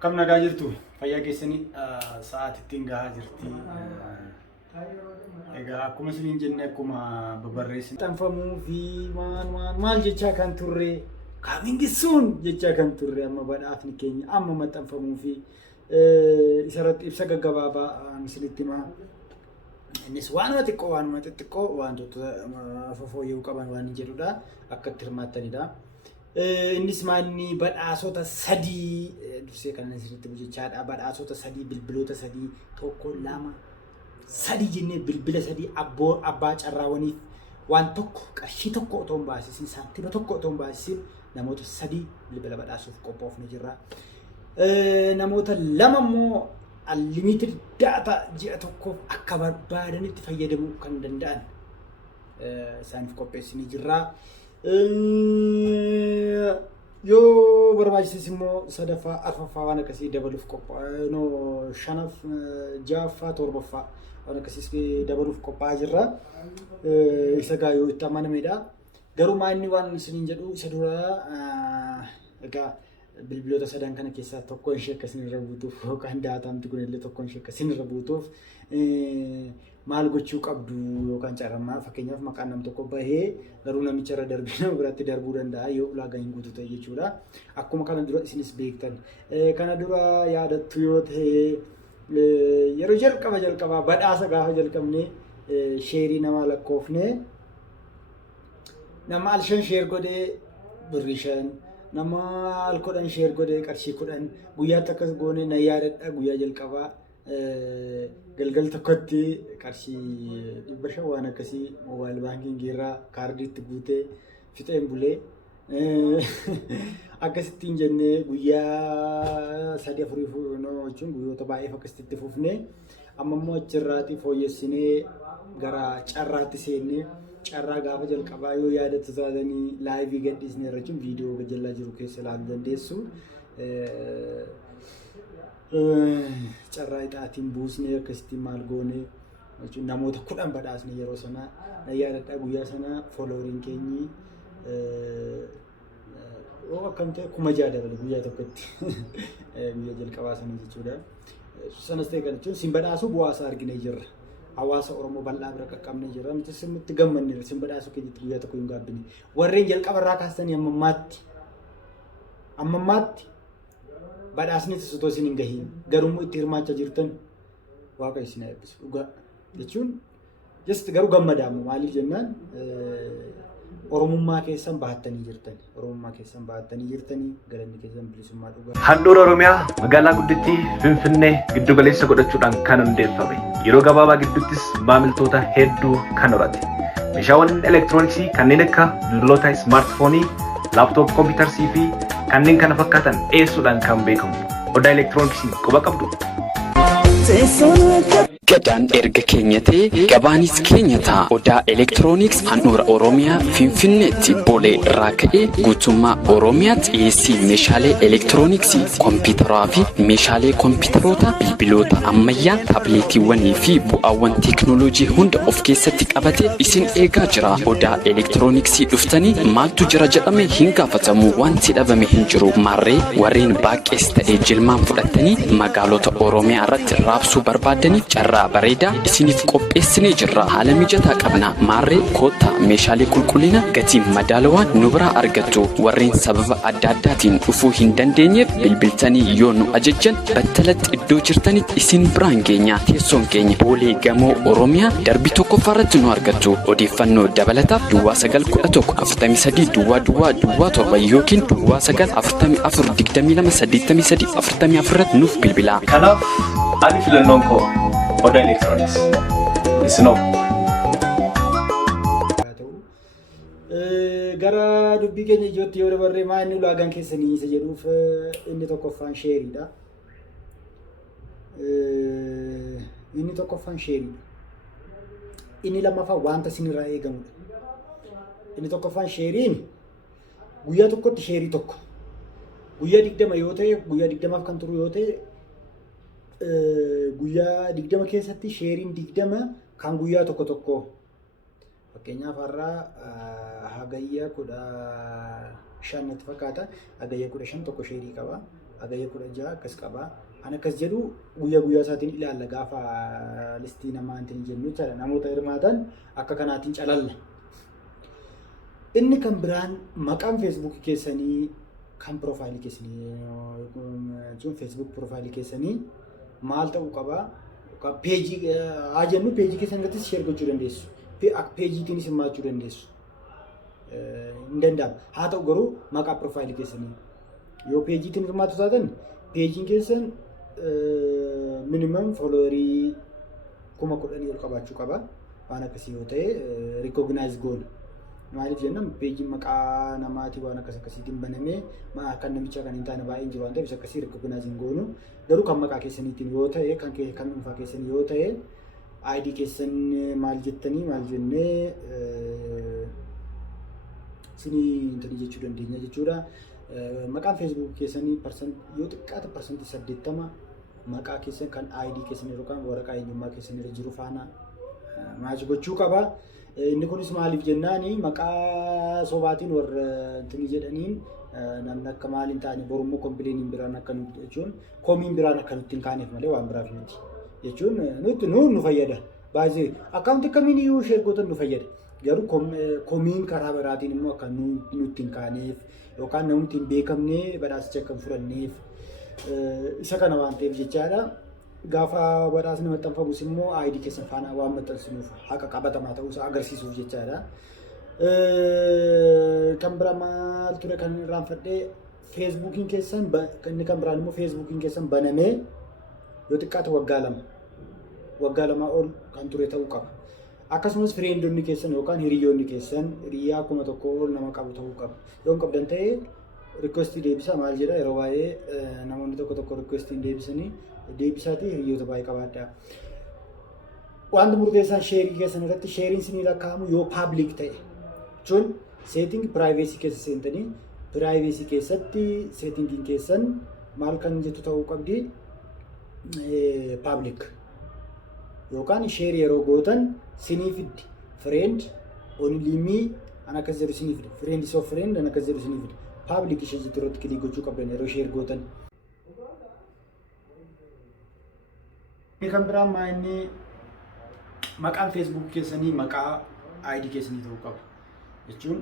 Kam nagaa jirtu fayyaa keessanii sa'aatittiin gahaa jirti. Egaa akkuma isiniin jenne akkuma babarreessin xanfamuu fi maal jechaa kan turre kaabingisuun jechaa kan turre amma badhaafni keenya amma maxxanfamuu fi isarratti ibsa gaggabaabaa misilitti himaa. Innis waanuma xixiqqoo wantoota fooyya'uu qaban waan jedhudha akka itti hirmaattanidha. Innis maalni badhaasota sadii dursee kan asirratti bujechaadha. Badhaasota sadii bilbiloota sadii tokko lama sadii jennee bilbila sadii abbaa carraawwaniif waan tokko qarshii tokko otoo hin baasisin saantima tokko otoo hin baasisin namoota sadii bilbila badhaasuuf qophoofne jirra. Namoota lama immoo unlimited data ji'a tokkoof akka barbaadanitti fayyadamuu kan danda'an isaaniif qopheessinee jirra. Yoo barbaachises immoo sadaffaa arfaffaa waan akkasii dabaluuf qophaa'aa shanaaf ja'affaa torbaffaa waan akkasii dabaluuf qophaa'aa jirra. Isa gaa yoo itti amanamedha. Garuu maanni waan isiniin jedhu isa dura egaa bilbiloota sadan kana keessaa tokko ishee akkasiin irra buutuuf yookaan daatamti kun illee tokko ishee akkasiin irra buutuuf maal gochuu qabdu yookaan carraa fakkeenyaaf maqaan nam tokko bahee garuu namicha irra darbee nama biraatti darbuu danda'a yoo ulaagaa hin guutu ta'e jechuudha. Akkuma kana dura isinis beektan. Kana dura yaadattu yoo ta'e yeroo jalqabaa badhaasa gaafa jalqabne sheerii namaa lakkoofne nama alshan sheer godhee birrii 5 nama alkodhan sheer godhee qarshii 10 guyyaatti akkas goone na yaadadha guyyaa jalqabaa galgal tokkotti qarshii 500 waan akkasii moobaayil baankingii irraa kaardiitti guutee fixeen bulee akkasittiin jennee guyyaa 3-4 jechuun guyyoota baay'eef akkasitti fufnee amma immoo achirraatii fooyyessinee gara carraatti seennee carraa gaafa jalqabaa yoo yaadattu taatanii laayivii gadhiisnee irra jechuun viidiyoo gajjallaa jiru keessa ilaaluu dandeessu. Carraa ixaatiin buusnee akkasitti maal goone jechuun namoota 10 badhaasne yeroo sana na yaadadha guyyaa sana foolooriin keenyi akkam ta'e 6,000 dabale guyyaa tokkotti guyyaa jalqabaa sana jechuudha. Sanas ta'e kan jechuun sin badhaasuu bu'aasaa arginee jirra. Hawaasa Oromoo bal'aa bira qaqqabnee jirra. Nuti simutti gammanneerra sin badhaasuu keenyatti guyyaa tokko hin gaabbine. Warreen jalqaba irraa kaastanii ammammaatti badhaasni sutoo isin hin gahiin garuu itti hirmaachaa jirtan Waaqa isin eebbisu dhugaa jechuun just garuu gammadaamuu maaliif jennaan Oromummaa keessan bahattanii jirtanii galanni keessan bilisummaa dhugaa. Handhuura Oromiyaa magaalaa guddittii Finfinnee giddu galeessa godhachuudhaan kan hundeeffame yeroo gabaabaa gidduuttis maamiltoota hedduu kan horate. Meeshaawwan elektirooniksii kanneen akka bilbiloota smartfoonii, laaptooppii kompiitarsii fi kanneen kana fakkaatan dhiyeessuudhaan kan beekamu. Odaa elektirooniksii quba qabdu. Gadaan erga keenyatee gabaanis keenyataa odaa elektirooniks handhuura Oromiyaa Finfinneetti Boolee irraa ka'ee guutummaa Oromiyaatti dhiyeessii meeshaalee elektirooniksii kompiitaraa fi meeshaalee kompiitaroota bilbiloota ammayyaa taabileetiiwwanii fi bu'aawwan teeknooloojii hunda of keessatti qabatee isin eegaa jira. Odaa elektirooniksii dhuftanii maaltu jira jedhame hin gaafatamu wanti dhabame hin jiru. Maarree warreen baaqees ta'ee jilmaan fudhattanii magaalota Oromiyaa irratti raabsuu barbaadanii carraa bareedaa isiniif qopheessinee jirra. Haala mijataa qabna. Maarree koottaa meeshaalee qulqullina gatiin madaalawaa nu biraa argattu. Warreen sababa adda addaatiin dhufuu hin dandeenyeef bilbiltanii yoo nu ajajjan battalatti iddoo jirtanitti isin biraan geenya. Teessoon keenya Boolee Gamoo Oromiyaa darbii tokkoffaarratti nu argattu. Odeeffannoo dabalataaf Duwwaa 911 43 7 yookiin Duwwaa 944 22 83 44 nuuf bilbilaa. Kanaaf ani filannoon koo odaa elektirooniks isinoo. Gara dubbii keenya ijootti yoo dabarree maanni ulaagaan keessanii isa jedhuuf inni tokkoffaan sheeriidha. Inni lammaffaan wanta isinirraa eegamudha. Inni tokkoffaan sheeriin guyyaa tokkotti sheerii tokko. Guyyaa 20 yoo ta'e guyyaa 20 kan turu yoo ta'e guyyaa 20 keessatti sheeriin 20 kan guyyaa tokko fakkeenyaaf har'aa hagayya 15 fakkaata hagayya 15 tokko sheerii qaba Agayya 16 akkas qaba. Ana akkas jedhu guyyaa isaatiin ilaalla gaafa listii namaatiin jennu jechuudha. Namoota hirmaatan akka kanaatiin calalla. Inni kan biraan maqaan Facebook keessanii kan profaayilii keessanii jechuun Facebook profaayilii keessanii maal ta'uu qaba? Peejii haa jennu peejii keessan irrattis share gochuu dandeessu. Peejiitiinis hirmaachuu dandeessu. Hin danda'amu. Haa ta'u garuu maqaa profaayilii keessanii yoo peejiitiin hirmaatu taatan peejiin keessan minimum followerii 10,000 ol qabaachuu qaba. Waan akkasii yoo ta'e recognize goona. Maaliif jennaan peejiin maqaa namaatii waan akkasiitiin banamee kan namicha kan hin taane baay'een jiru waan ta'eef akkasii recognize hin goonu. Garuu kan maqaa keessaniitiin yoo ta'e kan dhuunfaa keessanii yoo ta'e ID keessan maal jettanii maal jennee isinii intani jechuu dandeenya jechuudha. Maqaan Facebook keessanii yoo xiqqaate parsantii 80 maqaa keessan kan ID keessan yookaan waraqaa eenyummaa keessan irra jiru faana maach gochuu qaba. Inni kunis maaliif jennaani maqaa sobaatiin warra intani jedhaniin namni akka maaliin taane borummoo kompileeniin biraan akka nuti jechuun komiin biraan akka nuti hin kaaneef malee waan biraaf miti jechuun nuti nu fayyada. Baay'ee akkaawunti kamiin iyyuu sheergoota nu fayyada. Garuu komiin karaa biraatiin immoo akka nuti hin kaaneef yookaan namni hin beekamne badhaasicha akka hin fudhanneef isa kana waan ta'eef jechaadha. Gaafa badhaasni maxxanfamus immoo ID keessan faana waan maxxansinuuf haqa qabatamaa ta'uusaa agarsiisuuf jechaadha. Kan biraa maal ture kan irraanfadhee Facebookiin keessan inni kan biraan immoo Facebookiin keessan banamee yoo xiqqaate waggaa lama ol kan ture ta'uu qaba. Akkasumas firiindonni keessan yookaan hiriyoonni keessan hiriyaa 1,000 ol nama qabu ta'uu qaba. Yoo hin qabdan ta'e requestii deebisa maal jedha yeroo baay'ee namoonni tokko requestiin deebisaatii hiriyoota baay'ee qabaadha. Wanti murteessaan sheerii keessan irratti sheeriin isinii lakkaa'amu yoo public ta'e jechuun setting privacy keessa seentanii privacy keessatti settingiin keessan maal kan jettu ta'uu qabdi public yookaan sheerii yeroo gootan sinii fiddi friend only me an akkas jedhu sinii fiddi friend of friend an akkas jedhu sinii fiddi public ishee jettu irratti kilii gochuu qabdan yeroo sheer gootan. Inni kan biraan inni maqaan Facebook keessanii maqaa ID keessanii ta'uu qaba. Jechuun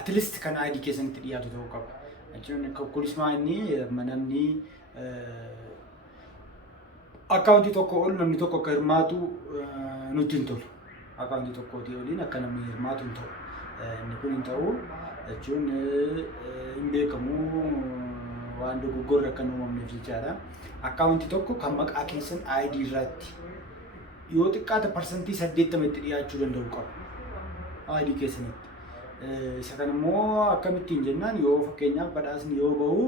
at least kan ID keessanitti dhiyaatu ta'uu qaba. Jechuun kunis inni namni akkaawuntii tokko ol namni tokko akka hirmaatu nutti hin tolu. Akkaawuntii tokkootii oliin akka namni hirmaatu hin ta'u. Inni kun hin ta'u jechuun hin beekamu waan dogoggorri akka hin uumamneef jechaadha. Akkaawuntii tokko kan maqaa keessan ID irratti yoo xiqqaate parsantii 80 itti dhiyaachuu danda'u qaba ID keessanitti. Isa kan immoo akkamittiin jennaan yoo fakkeenyaaf badhaasni yoo bahu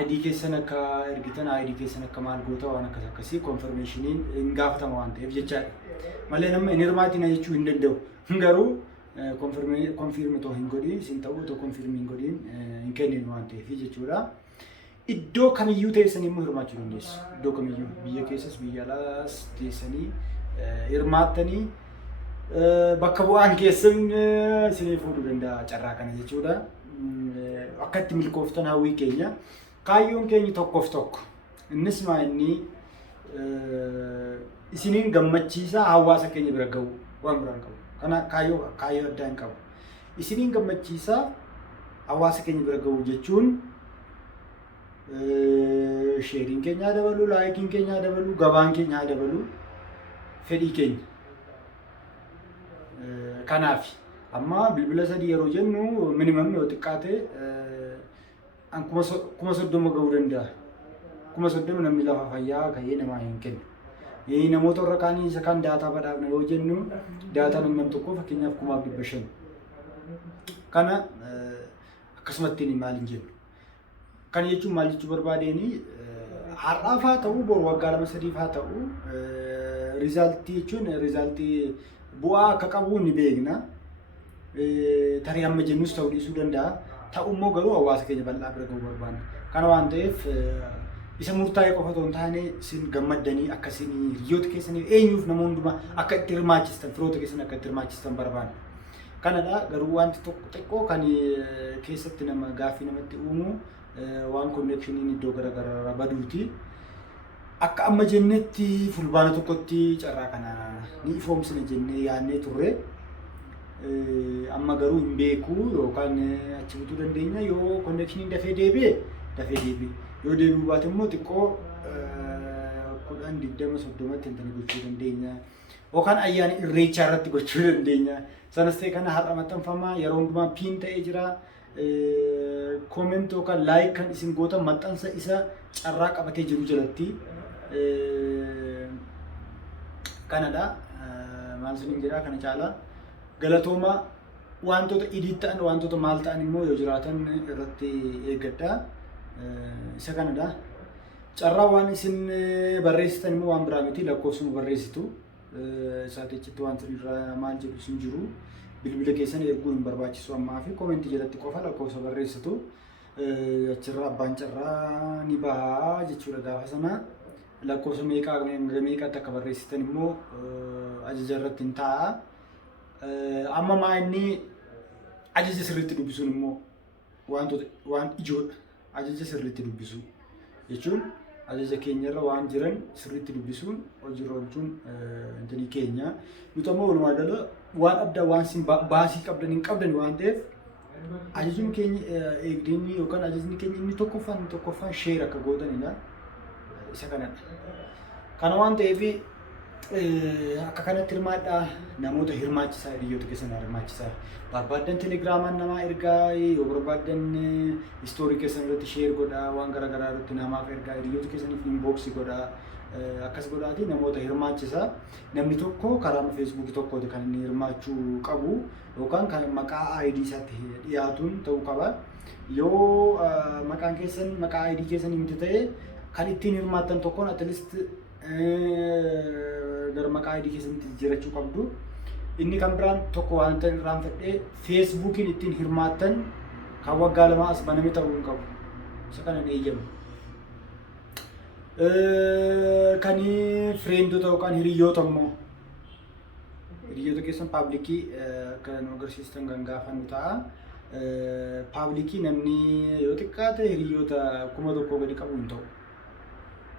ID keessan akka ergitan ID keessan akka maal goota waan akkasii confirmationiin hin gaafatama waan ta'eef jechaadha. Malee nama hin hirmaatina jechuu hin danda'u. Garuu confirm too hin godhin isin ta'uu too confirm hin godhin hin kennin waan ta'eef jechuudha. Iddoo kamiyyuu teessanii immoo hirmaachuu dandeessu. Iddoo kamiyyuu biyya keessas biyya alaas teessanii hirmaattanii bakka bu'aan keessan isinii fuudhuu danda'a carraa kana jechuudha. Akka itti milkooftan hawwii keenya kaayyoon keenya tokkoof tokko. Innis inni isiniin gammachiisaa hawaasa keenya bira gahu waan biraan qabu. Kana kaayyoo addaa hin qabu. Isiniin gammachiisaa hawaasa keenya bira gahu jechuun sheeriin keenya dabalu, laayikiin keenya dabalu, gabaan keenya dabalu, fedhii keenya. Kanaaf amma bilbila 3 yeroo jennu minimum yoo xiqqaate kuma 30 gahuu danda'a. Kuma 30 namni lafa fayyaa ka'ee namaa hin kennu. Namoota warra kaanii isa kan daataa badhaafna yoo jennu daataa namni tokko fakkeenyaaf 500,000. Kana akkasumatti maal hin jennu. Kana jechuun maal jechuu barbaadeeni har'aaf haa ta'u bor waggaa 2-3 haa ta'u rizaaltii jechuun rizaaltii bu'aa akka qabu ni beekna. Tarii amma jennus ta'uu dhiisuu danda'a. Ta'ummoo garuu hawaasa keenya bal'aa bira gahuu barbaanna. Kana waan ta'eef isa murtaa'e qofa otoo hin taane isin gammaddanii akkasiin hiriyoota keessanii eenyuuf nama hundumaa akka itti hirmaachistan firoota keessan akka itti hirmaachistan barbaanna. Kanadha garuu wanti tokko xiqqoo kan keessatti nama gaaffii namatti uumu waan connectioniin iddoo garaagaraa baduuti. Akka amma jennetti fulbaana tokkotti carraa kana ni ifoomsine jennee yaadnee turre. Amma garuu hin beeku yookaan achi butuu dandeenya yoo connectioniin dafee deebi'e yoo deebi'uu baate immoo xiqqoo 10-20-30tti intani gochuu dandeenya yookaan ayyaana irreechaa irratti gochuu dandeenya. Sanas ta'e kana har'a maxxanfamaa yeroo hundumaa piin ta'ee jira. Comment yookaan like kan isin gootan maxxansa isa carraa qabatee jiru jalatti kanadha. Maal isiniin jedhaa kana caalaa galatooma wantoota idii ta'an wantoota maal ta'an immoo yoo jiraatan irratti eeggadha. Isa kanadha. Carraa waan isin barreessitan immoo waan biraa miti lakkoofsuma barreessitu. Isaatichitti waan irraa maal jedhu isin jiru. Bilbila keessan erguu hin barbaachisu ammaa fi koomentii jalatti qofa lakkoofsa barreessitu. Achirraa abbaan carraa ni bahaa jechuudha gaafa sana. Lakkoofsa meeqaatti akka barreessitan immoo ajaja irratti hin taa'a. Amma maa inni ajaja sirriitti dubbisuun immoo waan ijoodha. Ajaja sirriitti dubbisuu jechuun ajaja keenyarra waan jiran sirriitti dubbisuun hojiirra oolchuun intini keenya. Nuti ammoo walumaa gala waan adda waan isin baasii qabdan waan ta'eef ajajni keenya eegdeenii yookaan ajajni keenya inni tokkoffaan sheer akka gootanidha. Isa kanadha. Kana waan ta'eef akka kanatti hirmaadhaa namoota hirmaachisaa hiriyoota keessan hirmaachisaa. Barbaadan telegiraamaan namaa ergaa yoo barbaadan istoorii keessan irratti sheer godhaa waan garaagaraa irratti namaaf ergaa hiriyoota keessaniif inboksii godhaa. Akkas godhaati namoota hirmaachisaa. Namni tokko karaa feesbuukii tokkooti kan inni hirmaachuu qabu yookaan kan maqaa ID isaatti dhiyaatuun ta'uu qaba. Yoo maqaan keessan maqaa ID keessan himte ta'e kan ittiin hirmaattan tokkoon at least gara maqaa ID keessanitti jiraachuu qabdu. Inni kan biraan tokko waan ta'e irraan fedhee feesbuukiin ittiin hirmaattan kan waggaa 2 as baname ta'uu hin qabu. Isa kana ni eeyyamu. Kan friendota yookaan hiriyoota immoo hiriyoota keessan paablikii kan agarsiistan kan gaafannu ta'a. Paablikii namni yoo xiqqaate hiriyoota 1,000 gadi qabu hin ta'u.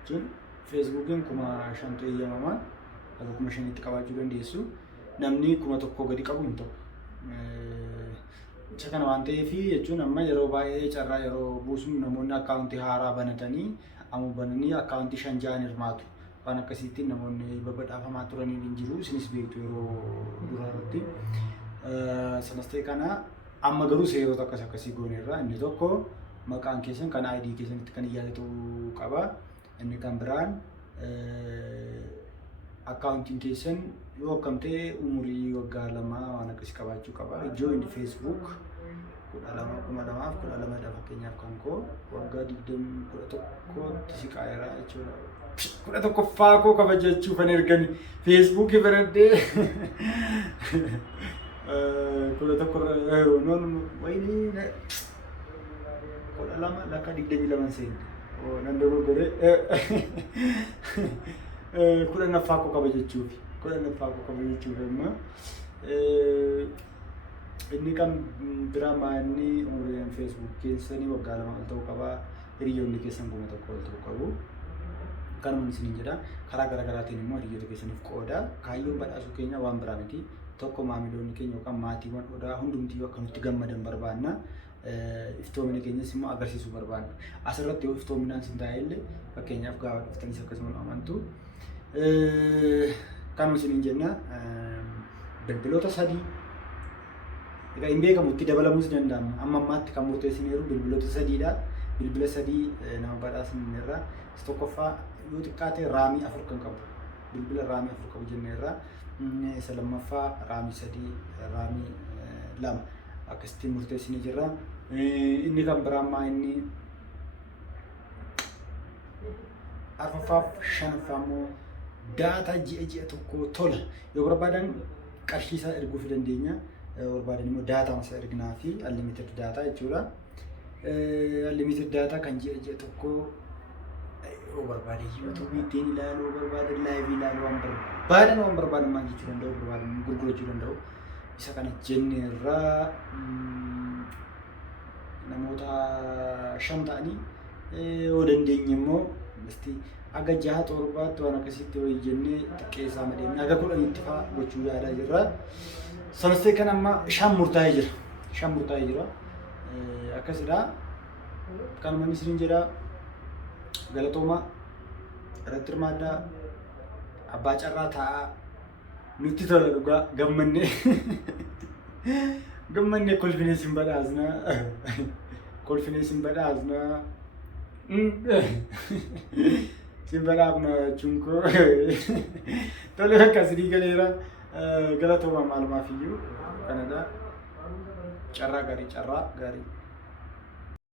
Jechuun feesbuukiin 5,000 eeyyamama. 5,000tti qabaachuu dandeessu. Namni 1,000 gadi qabu hin ta'u. Isa kana waan ta'eef jechuun amma yeroo baay'ee carraa yeroo buusuun namoonni akkaawuntii haaraa banatanii amma bananii akkaawuntii 5-6 hirmaatu. Waan akkasiitiin namoonni babadhaafamaa turanii hin jiru. Isinis beektu yeroo duraarratti. Sanas ta'e kana amma garuu seerota akkasii gooneerra. Inni tokko maqaan keessan kan ID keessanitti kan iyyatu qaba. Inni kan biraan akkaawuntiin keessan yoo akkam ta'e umurii waggaa 2 waan akkasii qabaachuu qaba. Join Facebook 12,000 fakkeenyaaf kan koo waggaa 11tti siqaayera jechuudha. 11ffaa koo kabajachuu kan ergan Facebook baradhee 12 lakka 22 seenne. Nan dogoggore 10ffaa koo kabajachuuf amma inni kan biraa maanni umuriin Facebook keessanii waggaa 2 ta'uu qaba. Hiriyoonni keessan 1,000 ta'uu qabu. Kanuma isiniin jedha. Karaa garaagaraatiin immoo hiriyoota keessaniif qooda. Kaayyoon badhaasuu keenya waan biraa miti. Tokko maamiloonni keenya yookaan maatiiwwan odaa hundumtii akka nutti gammadan barbaanna. Iftoomina keenyas immoo agarsiisuu barbaanna. Asirratti yoo iftoominaan sin taa'e illee fakkeenyaaf gaafa dhuftaniis akkasuma amantu. Kanuma isiniin jenna. Bilbiloota 3 egaa hin beekamu itti dabalamuus danda'ama. Amma ammaatti kan murteessineeru bilbiloota 3dha. Bilbila 3 nama badhaasneerra. Tokkoffaa yoo xiqqaate raamii 4 kan qabu. Bilbila raamii 4 qabu jenneerra. Isa lammaffaa raamii 3 raamii 2 akkasitti murteessinee jirra. Inni kan biraa inni arfaffaa 5ffaa immoo daataa ji'a tokko tola yoo barbaadan qarshii isaa erguu dandeenya. Barbaadan immoo daataa masa ergnaa fi unlimited daataa jechuudha. Unlimited daataa kan ji'a tokko yoo barbaadan YouTube ittiin ilaaluu barbaadan live ilaaluu waan barbaadan maal jechuu danda'u barbaadan gurgurachuu danda'u. Isa kana jenneerraa namoota 5 ta'anii yoo dandeenye immoo isti aga 6-7 waan akkasitti wayii jennee xiqqeessaa madeemne aga 10tti fa'aa gochuu yaadaa jirra. Sanastee kan amma 5 murtaa'ee jira. 5 murtaa'ee jira. Akkasidha. Kanuma isiniin jedha galatoomaa irratti hirmaadhaa abbaa carraa taa'aa nutti tola dhugaa gammannee kolfinee sin badhaasnaa kolfinee sin badhaasnaa sin badhaafna jechuun koo tole akkasii galeera galatoomaa maalumaaf iyyuu kanadha carraa gaarii